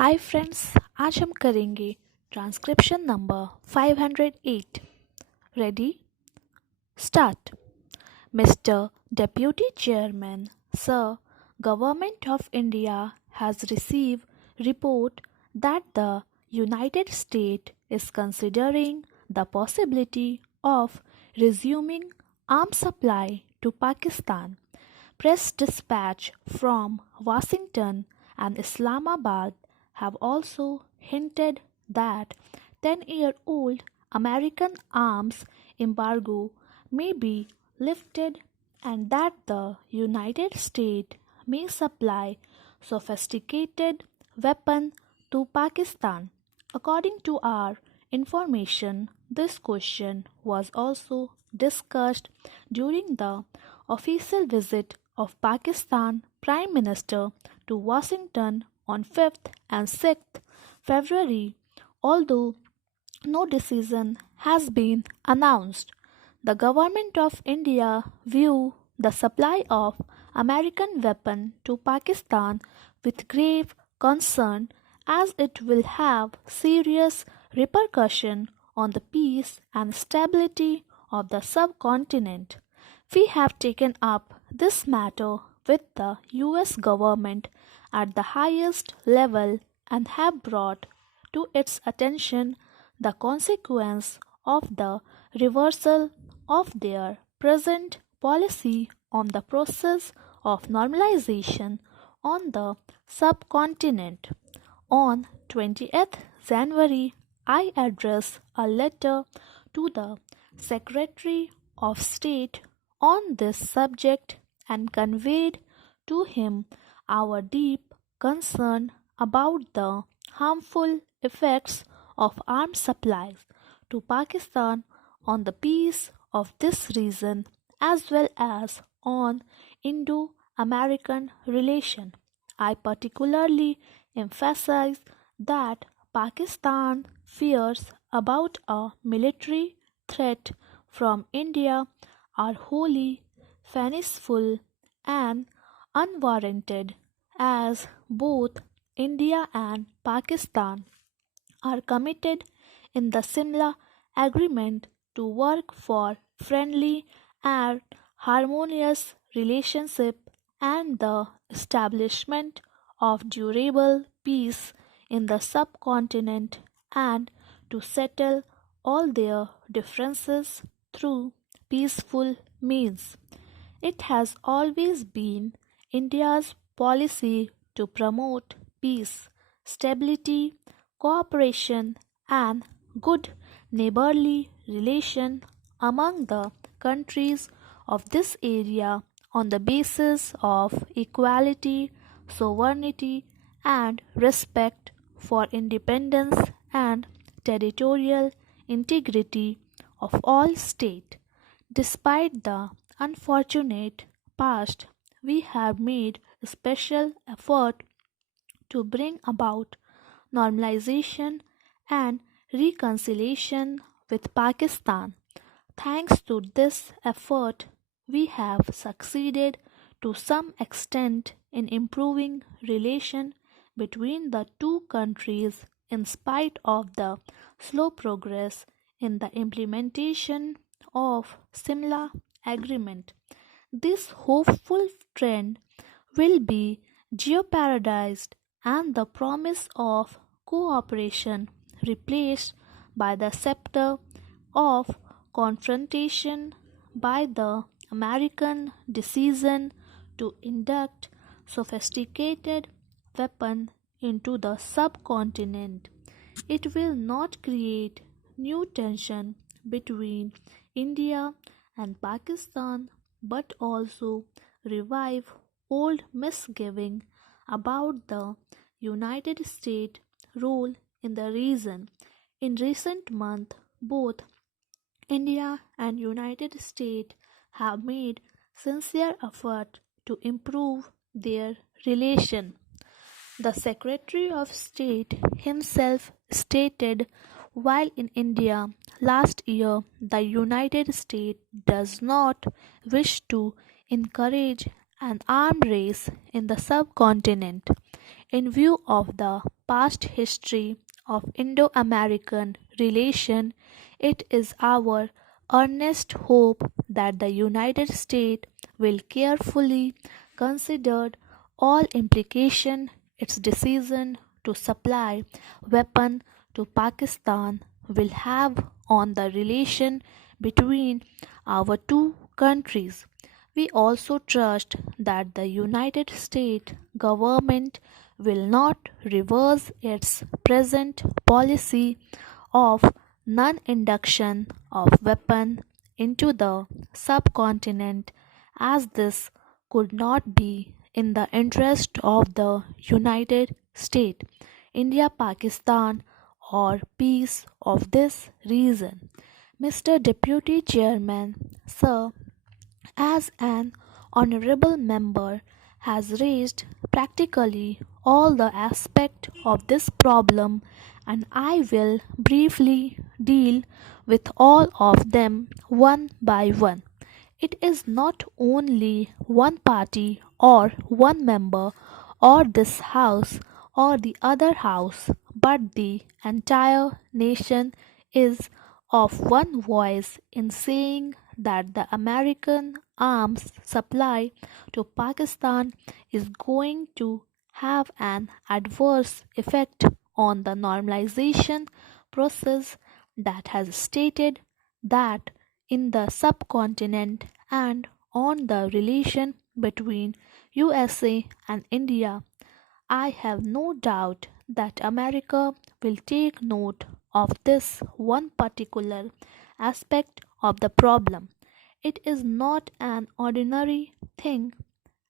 Hi friends, आज हम करेंगे transcription number 508। Ready, start. Mister deputy chairman sir, government of India has received report that the United States is considering the possibility of resuming arms supply to Pakistan. Press dispatch from Washington and Islamabad have also hinted that 10-year-old American arms embargo may be lifted and that the United States may supply sophisticated weapons to Pakistan. According to our information, this question was also discussed during the official visit of Pakistan Prime Minister to Washington on 5th and 6th February, although no decision has been announced. The government of India view the supply of American weapons to Pakistan with grave concern as it will have serious repercussion on the peace and stability of the subcontinent. We have taken up this matter with the US government at the highest level and have brought to its attention the consequence of the reversal of their present policy on the process of normalization on the subcontinent. On 20th January, I addressed a letter to the Secretary of State on this subject and conveyed to him our deep concern about the harmful effects of arms supplies to Pakistan on the peace of this region as well as on Indo American relations. I particularly emphasize that Pakistan fears about a military threat from India are wholly fanciful and unwarranted, as both India and Pakistan are committed in the Simla Agreement to work for friendly and harmonious relationship and the establishment of durable peace in the subcontinent and to settle all their differences through peaceful means. It has always been India's policy to promote peace, stability, cooperation, and good neighborly relation among the countries of this area on the basis of equality, sovereignty, and respect for independence and territorial integrity of all states. Despite the unfortunate past, we have made a special effort to bring about normalization and reconciliation with Pakistan. Thanks to this effort, we have succeeded to some extent in improving relation between the two countries in spite of the slow progress in the implementation of Simla Agreement. This hopeful trend will be jeopardized and the promise of cooperation replaced by the scepter of confrontation by the American decision to induct sophisticated weapons into the subcontinent. It will not create new tension between India and Pakistan but also revive old misgiving about the United States role in the region. In recent months, both India and United States have made sincere effort to improve their relation. The Secretary of State himself stated while in India last year the United States does not wish to encourage an arms race in the subcontinent. In view of the past history of Indo American relation, it is our earnest hope that the United States will carefully consider all implications its decision to supply weapons to Pakistan will have on the relation between our two countries. We also trust that the United States government will not reverse its present policy of non-induction of weapons into the subcontinent, as this could not be in the interest of the United States, India, Pakistan, or peace. Of this reason, Mr. Deputy Chairman, Sir, as an honorable member, has raised practically all the aspects of this problem, and I will briefly deal with all of them one by one. It is not only one party or one member or this house or the other house, but the entire nation is of one voice in saying that the American arms supply to Pakistan is going to have an adverse effect on the normalization process that has stated that in the subcontinent and on the relation between USA and India. I have no doubt that America will take note of this one particular aspect of the problem. It is not an ordinary thing,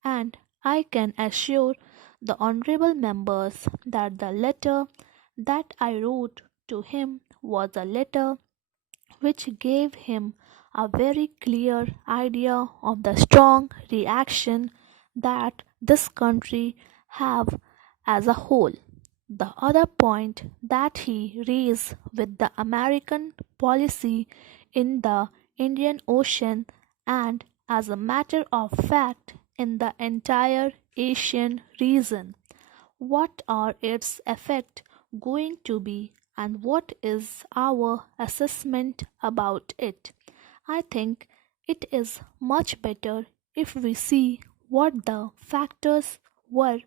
and I can assure the honorable members that the letter that I wrote to him was a letter which gave him a very clear idea of the strong reaction that this country have as a whole. The other point that he raised with the American policy in the Indian Ocean and as a matter of fact in the entire Asian region. What are its effects going to be, and what is our assessment about it? I think it is much better if we see what the factors were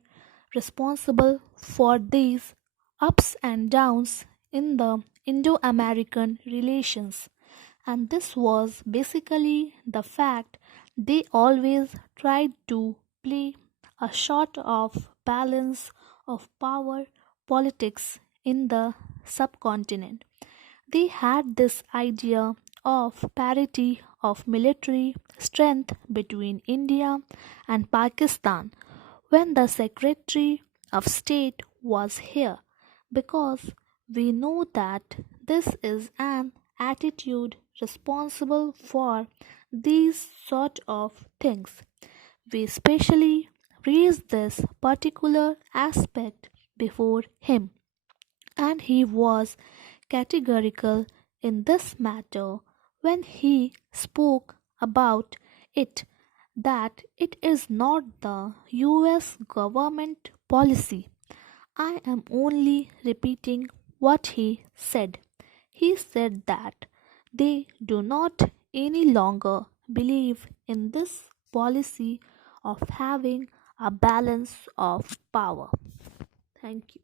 responsible for these ups and downs in the Indo American relations. And this was basically the fact they always tried to play a sort of balance of power politics in the subcontinent. They had this idea of parity of military strength between India and Pakistan when the Secretary of State was here, because we know that this is an attitude responsible for these sort of things. We specially raised this particular aspect before him, and he was categorical in this matter when he spoke about it that it is not the US government policy. I am only repeating what he said. He said that they do not any longer believe in this policy of having a balance of power. Thank you.